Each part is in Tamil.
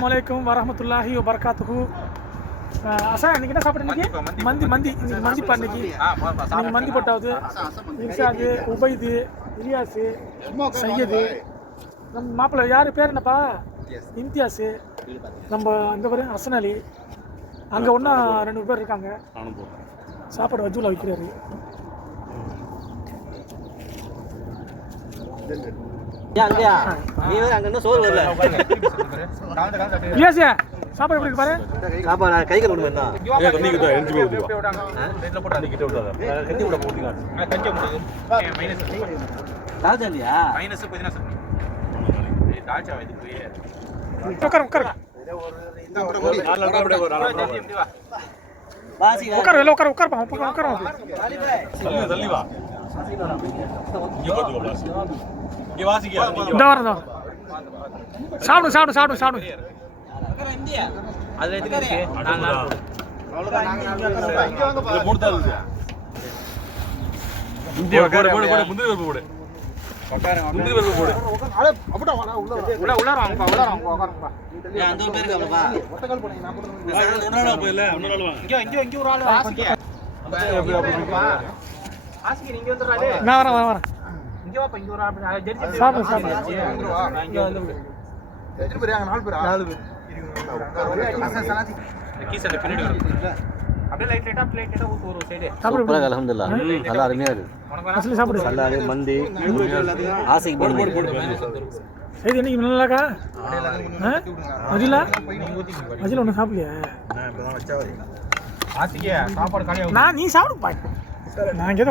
அஸ்ஸலாமு அலைக்கும் வரஹ்மத்துல்லாஹி வபரகாத்துஹு. அசா இன்னைக்கு என்ன சாப்பிட இன்னைக்கு? மந்தி மந்தி. இன்னைக்கு மந்தி பா இன்னைக்கு. மந்தி போட்டாவது. இர்ஷாது உபைது இலியாஸு சையது. நம்ம மாப்பிள்ளை யார்? பேர் என்னப்பா? இம்தியாஸு. நம்ம அந்த பேர் ஹசன் அலி. அங்கே ஒன்றும் ரெண்டு பேர் இருக்காங்க. சாப்பாடு வஜூலா வைக்கிறாரு. அங்கயா? நீ அங்க இன்னும் சோறு வரல. இலியாஸே சாப்பாடு எப்படி பாரு? சாப்பா நான் கை கழுவு உட்காரு உட்காரு. உட்காரு உட்காரு உட்காரு. உட்காரு இந்த வாரம் தான் சாப்பிடு சாப்பிடு சாப்பிடு சாப்பிடு அதுல எதுக்கு இருக்கு? நாலு நாள் போடு. ஏன் அந்த ஒரு அவ்வளவா நான் வரேன் வரேன். நல்லா அருமையா இருக்கு. அசலி சாப்பிடு. சல்லாடு மந்தி ஆசைக்கு போடு இது இன்னைக்கு நல்லாக்கா மஜிலா மஜிலா ஒன்றும் சாப்பிடலையா? நான் நீ சாப்பிடு பாய். நான் இங்கே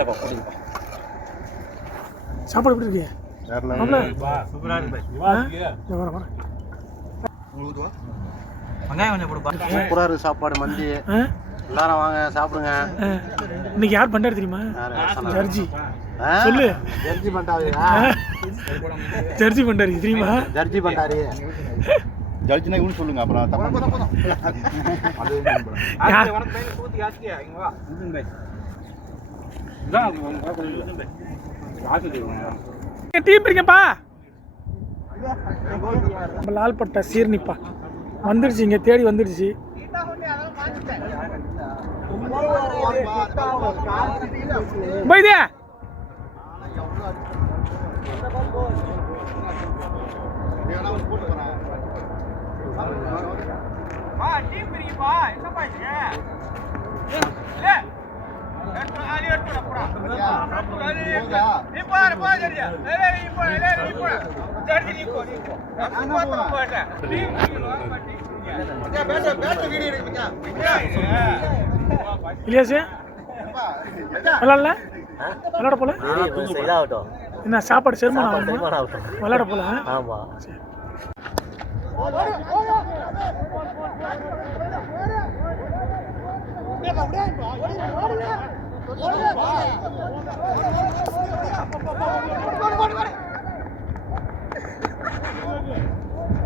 தான் உட்காரேன் சாப்பாடு எப்படி இருக்கு? வெங்காயம் கொஞ்சம் சாப்பாடு மந்தி? எல்லாரும் வாங்க சாப்பிடுங்க. இன்னைக்கு யார் பண்டாரு தெரியுமா? ஜர்ஜி. ஆ? சொல்லு. ஜர்ஜி பண்டாரி. ஜர்ஜி பண்டாரி தெரியுமா? ஜர்ஜி பண்டாரி. ஜர்ஜினா இவனு சொல்லுங்க அப்புறம் தப்பா? டீம் இருக்கேன்ப்பா நம்ம லால்பட்டா சீர்னிப்பா வந்துடுச்சு இங்கே தேடி வந்துடுச்சு. பைதே இல்லையாச்சு விளாட்ல? விளாட போல? இதாகட்டும். என்ன சாப்பாடு செருமானம் ஆகுமா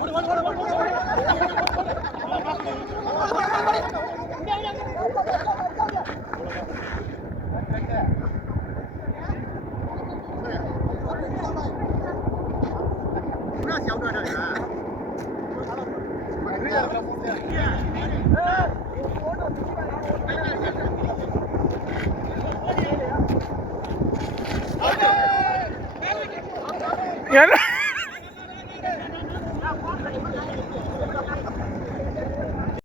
செரிமானம் ஆகட்டும். விளாட போல ஆமா என்ன